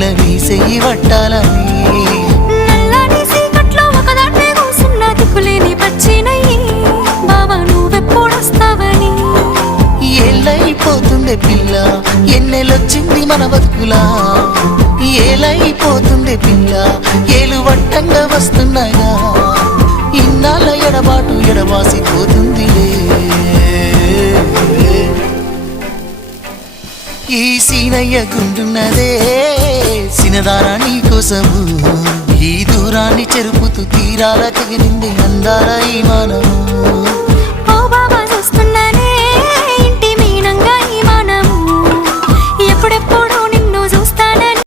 పిల్ల నీ చెయ్యి పట్టాలని నల్లని సీకట్లో ఒకదాన్నే కూసున్న దిక్కులేని పచ్చినయ్యి బావా నువ్వెప్పుడొస్తావని ఏళ్ళైపోతుండే పిల్ల ఎన్నెలొచ్చింది మన బతుకులా ఏలైపోతుండే పిల్ల ఏలు వట్టంగా వస్తున్నాయా ఇన్నాళ్ళ ఎడబాటు ఎడబాసిపోతుందిలే ఈ సీనయ్య గుండున్నదే సినదారా నీ కోసము ఈ దూరాన్ని చెరుపుతూ తీరాల తెగిరింది అందాల ఈ మానము